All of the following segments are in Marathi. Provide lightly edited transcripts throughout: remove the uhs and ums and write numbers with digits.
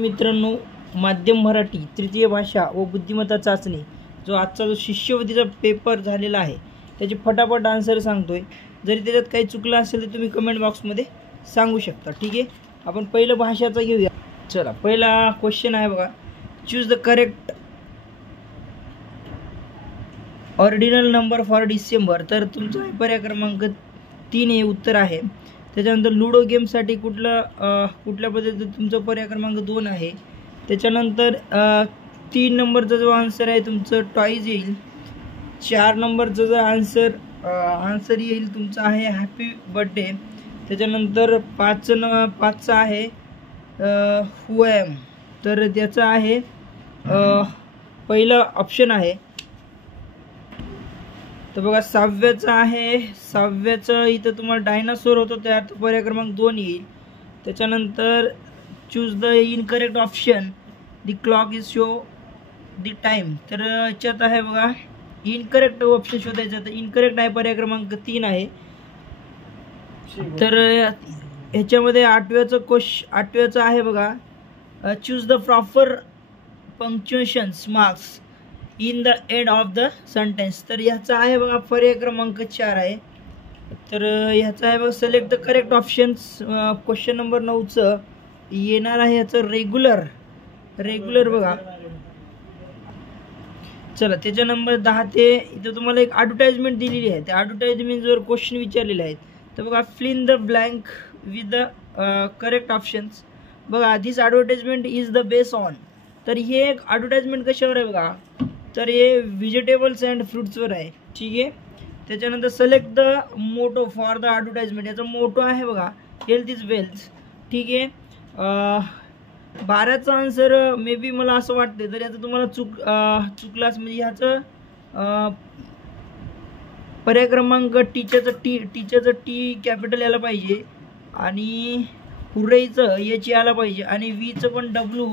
मित्रांनो, माध्यम मराठी तृतीय भाषा व बुद्धिमत्ता चाचणी जो आजचा शिष्यवृत्तीचा पेपर झालेला आहे त्याचे फटाफट आन्सर सांगतोय। जरी त्याच्यात काही चुकलं असेल तर तुम्ही कमेंट बॉक्समध्ये सांगू शकता। ठीक आहे, आपण पहिलं भाषाचा घेऊया। चला, पहिला क्वेश्चन आहे बघा, choose the correct ordinal number for December. तर तुमचा पर्याय क्रमांक 3 हे उत्तर आहे। त्याच्यानंतर लुडो गेमसाठी कुठल्या पद्धतीत तुमचा पर्याय क्रमांक 2 आहे। त्याच्यानंतर 3 नंबरचा जो आन्सर आहे तुमचं टॉईज येईल। 4 नंबरचा जो आन्सर येईल तुमचा आहे हॅपी बर्थडे। त्याच्यानंतर 5चा आहे हू एम, तर त्याचा आहे पहिला ऑप्शन आहे। तर बघा 6व्याचा आहे, 6व्याचं इथं तुम्हाला डायनासोर होतो त्यात पर्याय क्रमांक 2 येईल। त्याच्यानंतर choose the incorrect option, the clock is show the time. तर याच्यात आहे बघा इनकरेक्ट ऑप्शन शोधायचा, तर इनकरेक्ट आहे पर्याय क्रमांक 3 आहे। तर ह्याच्यामध्ये 8व्याचं आहे बघा, choose the proper punctuations marks in the end of the sentence. तर ह्याचा आहे बघा पर्याय क्रमांक 4 आहे। तर ह्याचा आहे बघा select the correct options. Question number 9चं येणार आहे ह्याचं रेग्युलर बघा। चला, त्याच्या नंबर 10 ते इथं तुम्हाला एक ॲडव्हर्टाइजमेंट दिलेली आहे। त्या ॲडव्हर्टाइजमेंटवर क्वेश्चन विचारलेले आहेत। तर बघा fill in the blank with the correct options. बघा this advertisement is the base on. तर हे एक ॲडव्हर्टाइजमेंट कशावर आहे बघा, तर हे व्हेजिटेबल्स अँड फ्रुट्सवर आहे। ठीक आहे, त्याच्यानंतर select the motto for the advertisement. याचा मोटो आहे बघा हेल्थ इज वेल्थ। ठीक आहे, 12चा आन्सर मे बी मला असं वाटते, तर याचं तुम्हाला चुकलास म्हणजे ह्याचं पर्याय क्रमांक टीचरचं टी कॅपिटल यायला पाहिजे, आणि हुर्रेचं याची यायला पाहिजे, आणि वीचं पण डब्ल्यू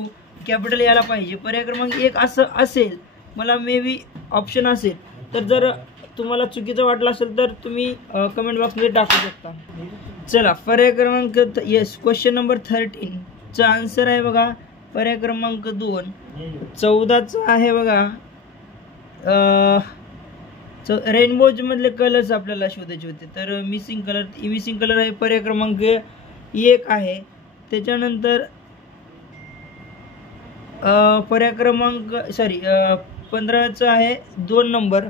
कॅपिटल यायला पाहिजे। पर्याय क्रमांक 1 असं असेल, मला मे बी ऑप्शन असेल। तर जर तुम्हाला चुकीचं वाटलं असेल तर तुम्ही कमेंट बॉक्समध्ये टाकू शकता। चला, पर्याय क्रमांक क्वेश्चन नंबर 13चा आन्सर आहे बघा पर्याय क्रमांक 2। 14चा आहे बघा रेनबोज मधले कलर्स आपल्याला शोधायचे होते, तर मिसिंग कलर आहे पर्याय क्रमांक 1 आहे। त्याच्यानंतर पर्याय क्रमांक 15चा आहे 2 नंबर।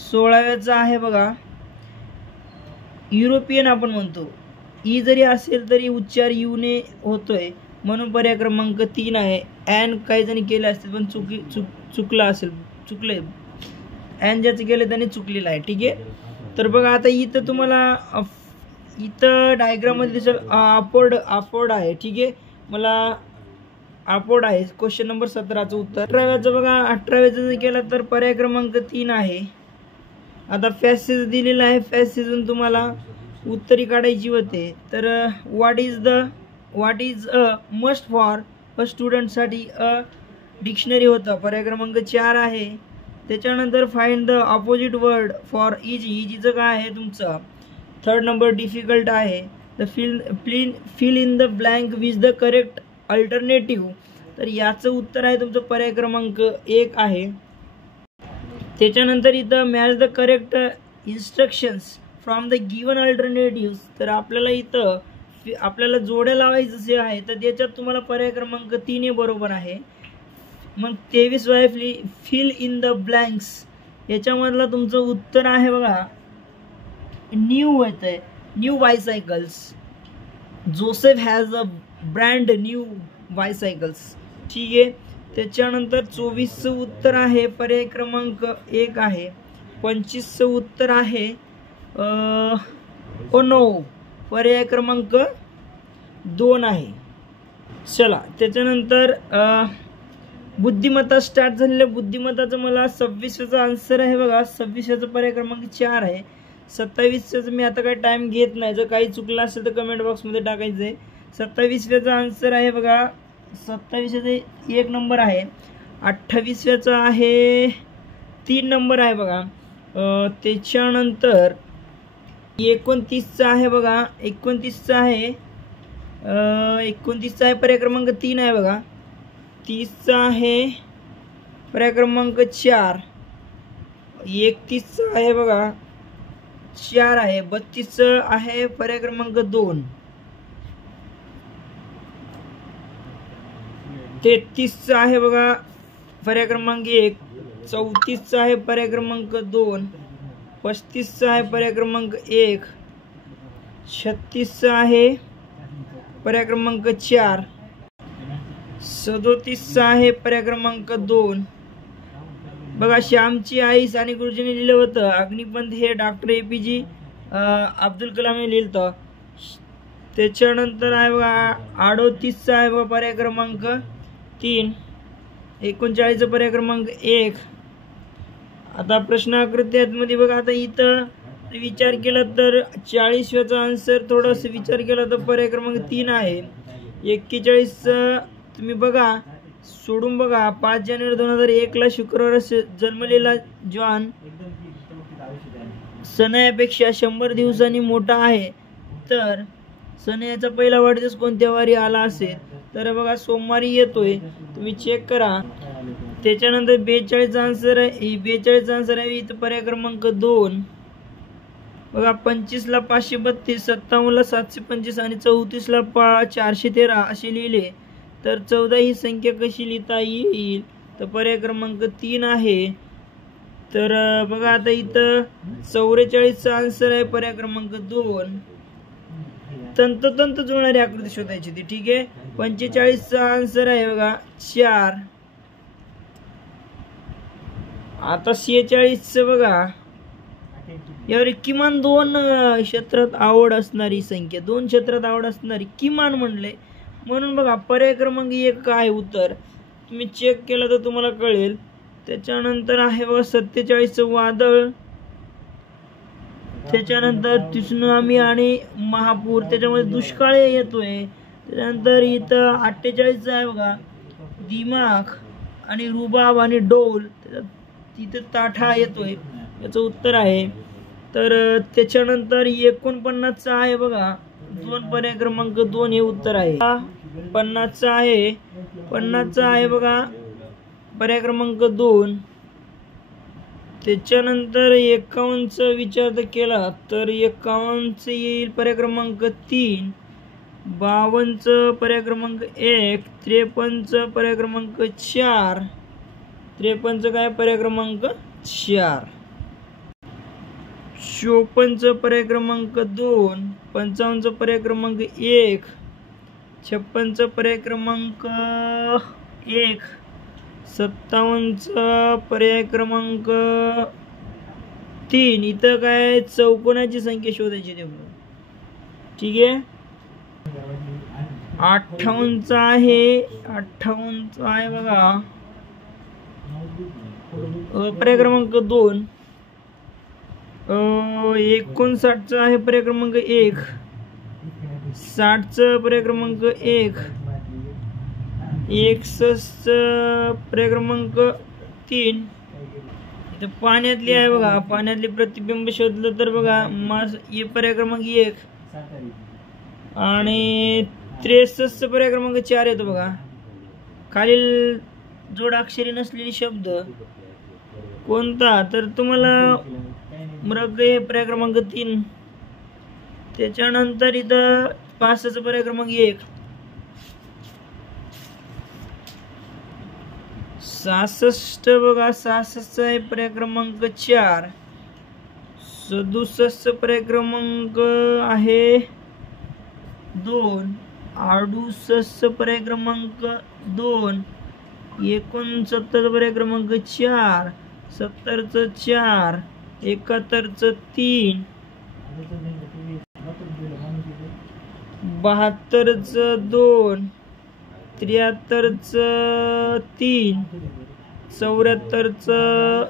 16व्याचा आहे बघा युरोपियन, आपण म्हणतो ई जरी असेल तरी उच्चार यूने होतोय, म्हणून पर्याय क्रमांक 3 आहे। ॲन काही जणी केले असतील पण चुकलंय ॲन ज्याचं केलं त्याने चुकलेलं आहे। ठीक आहे, तर बघा आता इथं तुम्हाला इथं डायग्राममध्ये दिसेल अफोर्ड आहे। ठीक आहे, मला अफोर्ड आहे क्वेश्चन नंबर 17चं उत्तर। 18व्याचं बघा, 18व्याचं जर केलं तर पर्याय क्रमांक 3 आहे। आता फॅसेज दिलेला आहे, फॅसेजून तुम्हाला उत्तरी काढायची होते। तर what is a must for a स्टुडंटसाठी अ डिक्शनरी होता, पर्याय क्रमांक 4 आहे। त्याच्यानंतर find the opposite word for इजीचं काय आहे तुमचं 3rd नंबर डिफिकल्ट आहे। The fill in the blank with the correct alternative. तर याचं उत्तर आहे तुमचं पर्याय क्रमांक 1 आहे। त्याच्यानंतर इथं match the correct instructions from the given alternative. तर आपल्याला जोड्या लावायचं जे आहे, तर त्याच्यात तुम्हाला पर्याय क्रमांक 3 बरोबर आहे। मग 23 आहे फिल इन द ब्लँक्स। याच्यामधला तुमचं उत्तर आहे बघा न्यू येतंय, new bicycles. Joseph has a brand new bicycles. ठीक आहे, त्याच्यानंतर 24चं उत्तर आहे पर्याय क्रमांक 1 आहे। 25चं उत्तर आहे नो, पर्याय क्रमांक 2 आहे। चला, त्याच्यानंतर बुद्धिमत्ता स्टार्ट झालेल्या बुद्धिमत्ताचं मला 26चा आन्सर आहे बघा, 26चा पर्याय क्रमांक 4 आहे। 27चं मी आता काही टाइम घेत नाही, जर काही चुकलं असेल तर कमेंट बॉक्समध्ये टाकायचं आहे। 27व्याचा आन्सर आहे बघा, 27व्याचा 1 नंबर आहे। 28व्याचा आहे 3 नंबर आहे बघा। त्याच्यानंतर 29चा आहे बघा, 29चा आहे 29चा आहे पर्याय क्रमांक 3 आहे बघा. 30चा आहे पर्याय क्रमांक 4. 31चा आहे बघा 4 आहे. 32चं आहे पर्याय क्रमांक 2. 33चं आहे बघा पर्याय क्रमांक 1. 34चं आहे पर्याय क्रमांक 2. 35चं आहे पर्याय क्रमांक 1. 36चं आहे पर्याय क्रमांक 4. 37चं आहे पर्याय क्रमांक 2. बघा, श्यामची आई साने गुरुजींनी लिहिलं होतं. अग्निपंथ हे डॉक्टर APJ अब्दुल कलाम यांनी लिहिलं. त्याच्यानंतर आहे बघा 38चा आहे बघा पर्याय क्रमांक 3. 39चा पर्याय क्रमांक 1. आता प्रश्न आकृत्यामध्ये बघा, आता इथं विचार केला तर 40व्याचा आन्सर थोडंसं विचार केला तर पर्याय क्रमांक 3 आहे. 41 तुम्ही बघा सोडून बघा. 5 जानेवारी 2001ला शुक्रवार जन्मलेला जॉन सनयापेक्षा 100 दिवसांनी मोठा आहे. तर सनयाचा पहिला वाढदिवस कोणत्या वारी आला असेल? तर बघा सोमवारी येतोय. तुम्ही चेक करा. त्याच्यानंतर 42चा आन्सर आहे. 42चा आन्सर आहे इथं पर्याय क्रमांक 2. बघा 25ला 532, 57ला 725 आणि 34ला 413 असे लिहिले. तर 14 ही संख्या कशी लिहिता येईल? तर पर्याय क्रमांक 3 आहे. तर बघा आता इथं 44चा आन्सर आहे पर्याय क्रमांक 2. तंतोतंत जुळणारी आकृती शोधायची ती. ठीक आहे. 45चा आन्सर आहे बघा 4. आता 46चं बघा, यावर किमान 2 क्षेत्रात आवड असणारी संख्या, 2 क्षेत्रात आवड असणारी किमान म्हणले, म्हणून बघा पर्याय क्रमांक 1 आहे उत्तर. तुम्ही चेक केलं तर तुम्हाला कळेल. त्याच्यानंतर आहे बघा 47चं वादळ. त्याच्यानंतर त्सुनामी आणि महापूर, त्याच्यामध्ये दुष्काळ येतोय. त्याच्यानंतर इथं 48चं आहे बघा दिमाग आणि रुबाब आणि डोल, तिथं ताठा येतोय. याचं उत्तर आहे. तर त्याच्यानंतर 49चा आहे बघा 2 पर्याय क्रमांक 2 हे उत्तर आहे. 50चा आहे बघा पर्याय क्रमांक 2. त्याच्यानंतर 51चा विचार केला तर 51चं येईल पर्याय क्रमांक 3. 52चं पर्याय क्रमांक 1. 53चं पर्याय क्रमांक 4. 53चं काय पर्याय क्रमांक 4. 54चं पर्याय क्रमांक 2. 55चं पर्याय क्रमांक 1. 56चं पर्याय क्रमांक 1. 57चं पर्याय क्रमांक 3. इथं काय चौकोनाची संख्या शोधायची तेवढं. ठीक आहे. 58चा आहे बघा पर्याय क्रमांक 2. 59चं आहे पर्याय क्रमांक 1. 60चं पर्याय क्रमांक 1. 61चं पर्याय क्रमांक 3. इथं पाण्यातली आहे बघा, पाण्यातले प्रतिबिंब शोधलं तर बघा हे पर्याय क्रमांक 1 आणि 63चं पर्याय क्रमांक 4 येतो बघा. खालील जोडाक्षरी नसलेली शब्द कोणता? तर तुम्हाला मृग हे पर्याय क्रमांक 3. त्याच्यानंतर इथं 65चं पर्याय क्रमांक 1. 66 बघा 66चं आहे पर्याय क्रमांक 4. 67चं पर्याय क्रमांक आहे 2. 68चं पर्याय क्रमांक 2. 69चं पर्याय क्रमांक 4. 70चं 4. 71चं 3. 72चं 2. 73चं 3. 74चं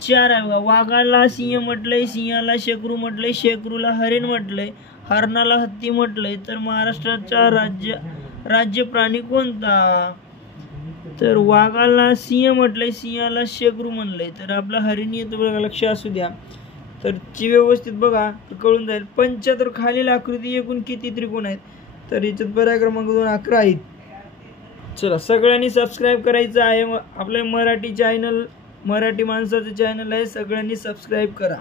4 आहे बघा. वाघाला सिंह म्हटलंय, सिंहाला शेकरू म्हटलंय, शेकरूला हरिण म्हटलंय, हरणाला हत्ती म्हटलंय. तर महाराष्ट्राचा राज्य प्राणी कोणता? तर वाघाला सिंह म्हटलंय, सिंहाला शेकरू म्हणलंय, तर आपला हरिण येतो बघा, लक्ष असू द्या. तर ची व्यवस्थित बघा तर कळून जाईल. 75 खालील आकृती एकूण किती त्रिकोण आहेत? तर याच्यात पर्याय क्रमांक 2 11 आहेत. चला सगळ्यांनी सबस्क्राईब करायचं आहे. आपलं मराठी चॅनल, मराठी माणसाचं चॅनल आहे, सगळ्यांनी सबस्क्राईब करा.